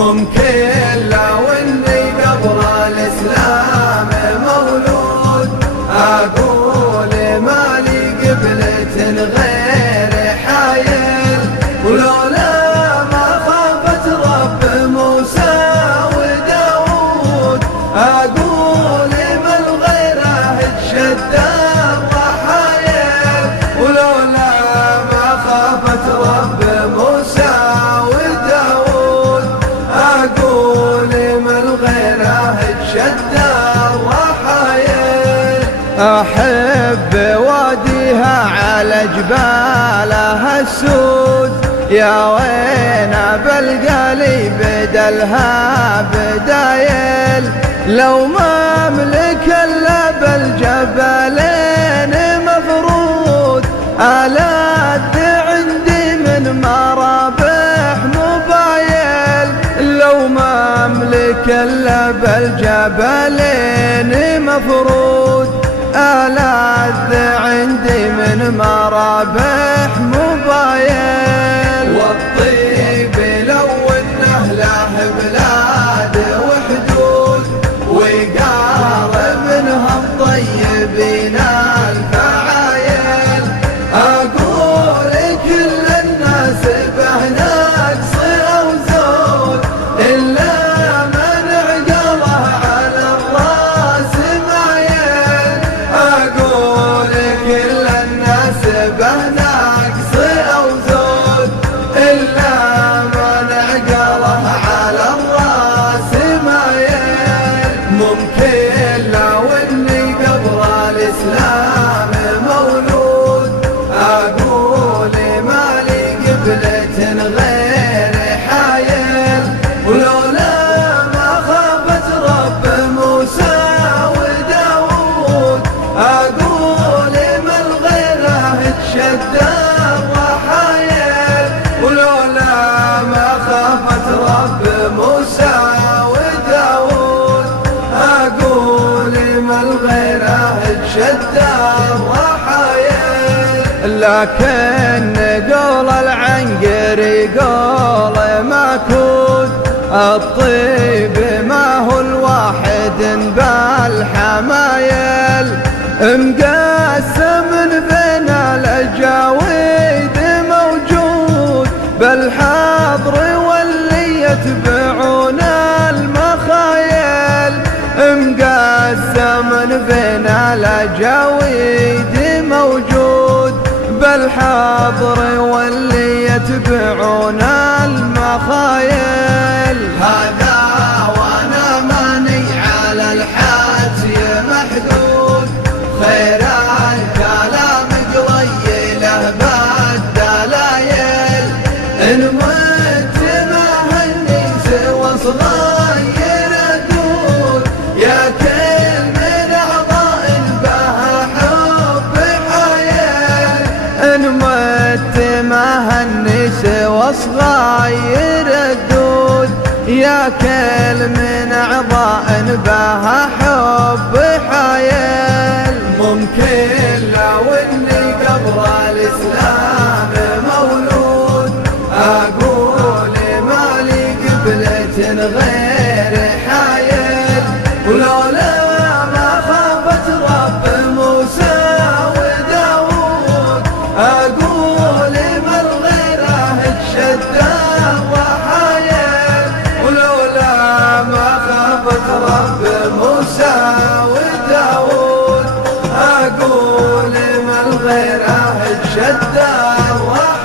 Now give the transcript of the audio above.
ممكن لو اني قبر الاسلام مولود اقول مالي قبلة غير حايل، ولولا ما خافت رب موسى وداود اقول من غيره الشداد وحايل، ولولا ما خافت رب موسى أحب واديها على جبالها السود، يا وين بلقى لي بدلها بدايل، لو ما أملك إلا بالجبلين مفروض ألذ عندي من مرابح موبايل، لو ما أملك إلا بالجبلين مفروض ألذ عندي من مرابح موبايل. والطيب لو انه له بلاد وحدود ويقارب منهم طيبين الفعايل، اقول كل الناس بهناقص او زود الا من عقله على الراس مايل، اقول كل الناس بهناقص او زود الا من عقله على الراس مايل. ممكن لو اني قبر الاسلام مولود اقول مالي قبلة غير حايل، ولولا ما خافت رب موسى وداود اقول من غيره الشداد وحايل، ولولا ما خافت رب موسى وداود اقول من غيره الشداد وحايل. لكن قول العنقري قول ماكود، الطيب ما هو الواحد بالحمايل، مقسم بين الأجاويد موجود بالحضر واللي يتبعون المخايل، مقسم بين الأجاويد موجود بالحضر واللي يتبعون المخايل. هذا وانا ماني على الحاتي محدود، خير الكلام قليله بالدلايل، ان مت ما هني سوى صغير دود، يا كل من اعضاء بها حب حايل، ان مت ما هني سوى صغير الدود، يا كل من اعضاء بها حب حايل. ممكن لو اني قبر الاسلام مولود اقول مالي قبلة غير حايل، ولولا ما خافت رب موسى وداود اقول من غيره الشداد وحايل، ولولا ما خافت رب موسى وداود اقول من غيره الشداد وحايل.